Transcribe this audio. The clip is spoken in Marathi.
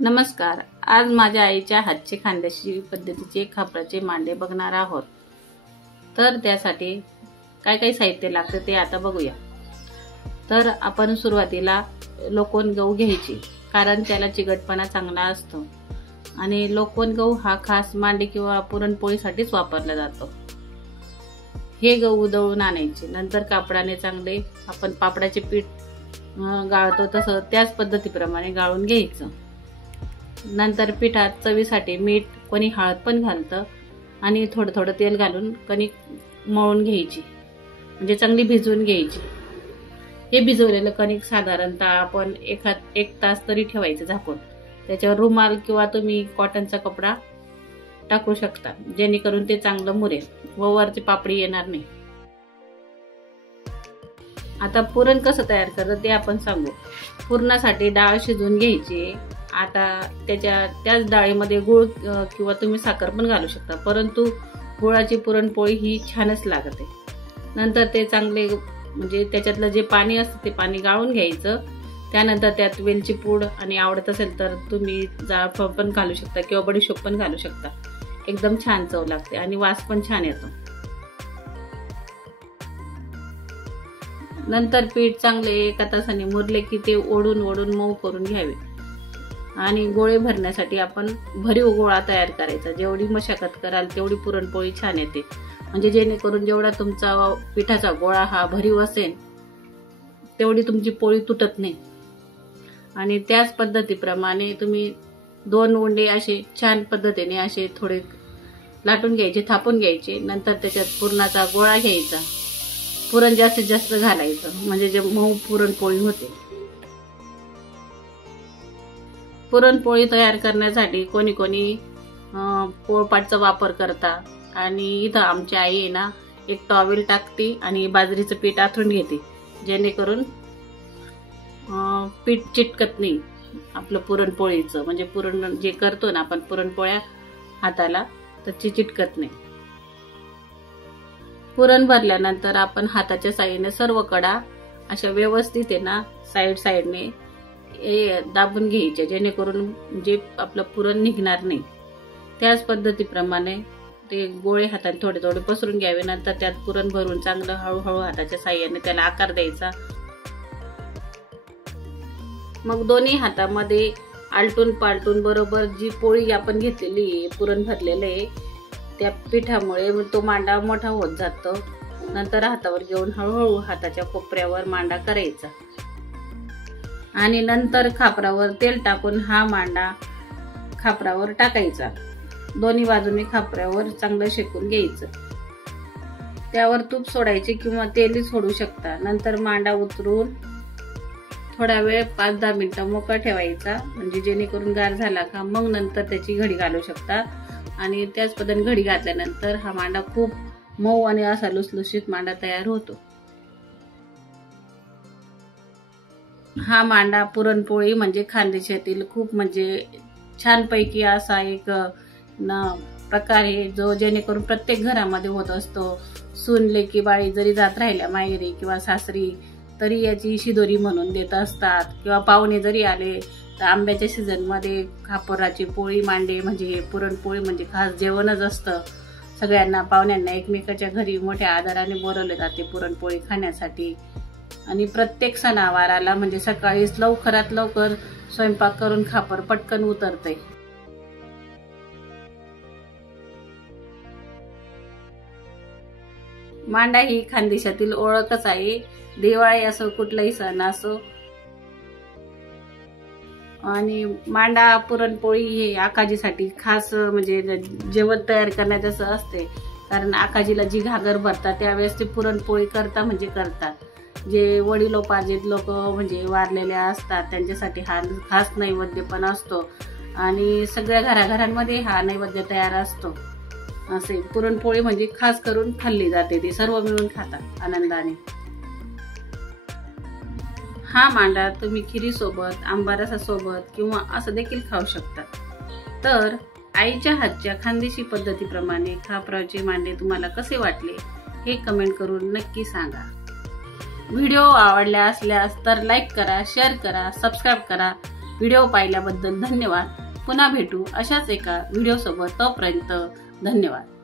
नमस्कार। आज माझ्या आईच्या हातचे खानदेशी पद्धतीचे खापराचे मांडे बघणार आहोत। तर त्यासाठी काय काय साहित्य लागते ते आता बघूया। तर आपण सुरुवातीला लोकवन गहू घ्यायचे, कारण त्याला चिकटपणा चांगला असतो आणि लोकवन गहू हा खास मांडे किंवा पुरणपोळीसाठीच वापरला जातो। हे गहू दळून आणायचे, नंतर कापडाने चांगले आपण पापडाचे पीठ गाळतो तसं त्याच पद्धतीप्रमाणे गाळून घ्यायचं। नंतर पिठात चवीसाठी मीठ, कोणी हळद पण घालतं आणि थोडं थोडं तेल घालून कणिक मळून घ्यायची, म्हणजे चांगली भिजवून घ्यायची। हे भिजवलेलं कणिक साधारणतः आपण एक तास तरी ठेवायचं झाकून। त्याच्यावर रुमाल किंवा तुम्ही कॉटनचा कपडा टाकू शकता, जेणेकरून ते चांगलं मुरेल व वरची पापडी येणार नाही। आता पुरण कसं तयार करायचं ते आपण सांगू। पुरणासाठी डाळ शिजवून घ्यायची। आता त्याच डाळीमध्ये गूळ किंवा तुम्ही साखर पण घालू शकता, परंतु गुळाची पुरणपोळी ही छानच लागते। नंतर ते चांगले म्हणजे त्याच्यातलं जे पाणी असतं ते पाणी गाळून घ्यायचं। त्यानंतर त्यात वेलची पूड आणि आवडत असेल तर तुम्ही जायफळ पण घालू शकता किंवा बडीशोप पण घालू शकता। एकदम छान चव लागते आणि वास पण छान येतो। नंतर पीठ चांगले एका तासाने मुरले की ते ओढून मऊ करून घ्यावे आणि गोळे भरण्यासाठी आपण भरीव गोळा तयार करायचा। जेवढी मशागत कराल तेवढी पुरणपोळी छान येते, म्हणजे जेणेकरून जेवढा तुमचा पिठाचा गोळा हा भरीव असेल तेवढी तुमची पोळी तुटत नाही। आणि त्याच पद्धतीप्रमाणे तुम्ही 2 उंडे असे छान पद्धतीने असे थोडे लाटून घ्यायचे, थापून घ्यायचे। नंतर त्याच्यात पुरणाचा गोळा घ्यायचा, पुरण जास्तीत जास्त घालायचं, म्हणजे जे मऊ पुरणपोळी होते। पुरणपोळी तयार करण्यासाठी कोणी पोळपाटचा वापर करतात आणि इथं आमची आई आहे ना एक टॉवेल टाकते आणि बाजरीचं पीठ आथरून घेते, जेणेकरून पीठ चिटकत नाही आपलं पुरणपोळीचं, म्हणजे पुरण जे करतो ना आपण पुरणपोळ्या हाताला तर ती चिटकत नाही। पुरण भरल्यानंतर आपण हाताच्या साहाय्याने सर्व कडा अशा व्यवस्थित आहे ना साईडने दाबून घ्यायचे, जेणेकरून जे आपलं पुरण निघणार नाही। त्याच पद्धतीप्रमाणे ते गोळे हाताने थोडे थोडे पसरून घ्यावे। नंतर त्यात पुरण भरून चांगलं हळूहळू हाताच्या साहाय्याने त्याला आकार द्यायचा। मग दोन्ही हातामध्ये आलटून पालटून बरोबर जी पोळी आपण घेतलेली आहे, पुरण भरलेलं आहे, त्या पिठामुळे तो मांडा मोठा होत जातो। नंतर हातावर घेऊन हळूहळू हाताच्या कोपऱ्यावर मांडा करायचा आणि नंतर खापरावर तेल टाकून हा मांडा खापरावर टाकायचा। दोन्ही बाजूने खापरावर चांगलं शेकून घ्यायचं। त्यावर तूप सोडायचे किंवा तेलही सोडू शकता। नंतर मांडा उतरून थोडा वेळ 5-10 मिनिटं मोकळा ठेवायचा, म्हणजे जेणेकरून गार झाला का मग नंतर त्याची घडी घालू शकता। आणि त्याच पद्धतीने घडी घातल्यानंतर हा मांडा खूप मऊ आणि असा लुसलुशीत मांडा तयार होतो। हा मांडा पुरणपोळी म्हणजे खानदेशातील खूप म्हणजे छानपैकी असा एक प्रकार आहे, जो जेणेकरून प्रत्येक घरामध्ये होत असतो। सून लेकी बाळी जरी जात राहिल्या माहेरी किंवा सासरी तरी याची शिदोरी म्हणून देत असतात, किंवा पाहुणे जरी आले तर आंब्याच्या सीझन मध्ये खापराची पोळी मांडे म्हणजे पुरणपोळी म्हणजे खास जेवणच असतं। सगळ्यांना पाहुण्यांना एकमेकाच्या घरी मोठ्या आदराने बोलवले जाते पुरणपोळी खाण्यासाठी। आणि प्रत्येक सणावाराला म्हणजे सकाळीच लवकरात लवकर स्वयंपाक करून खापर पटकन उतरते। मांडा ही खानदेशातील ओळखच आहे। दिवाळी असो कुठलाही सण असो, आणि मांडा पुरणपोळी हे आकाजीसाठी खास म्हणजे जेवण तयार करण्यात असं असते, कारण आकाजीला जी घागर भरतात त्यावेळेस ते पुरणपोळी करतात। जे वडिलोपार्जित लोक म्हणजे वारलेले असतात त्यांच्यासाठी हा खास नैवेद्य पण असतो आणि सगळ्या घराघरांमध्ये हा नैवेद्य तयार असतो। असे पुरणपोळी म्हणजे खास करून खाल्ली जाते, ती सर्व मिळून खातात आनंदाने। हा मांडा तुम्ही खिरी सोबत, आंबा रसासोबत किंवा असं देखील खाऊ शकता। तर आईच्या हातच्या खानदेशी पद्धतीप्रमाणे खापराचे मांडे तुम्हाला कसे वाटले हे कमेंट करून नक्की सांगा। व्हिडिओ आवडला असल्यास तर लाईक करा, शेअर करा, सबस्क्राईब करा व्हिडिओ पाहिल्याबद्दल धन्यवाद. पुन्हा भेटू अशाच एका व्हिडिओ सोबत. तोपर्यंत धन्यवाद.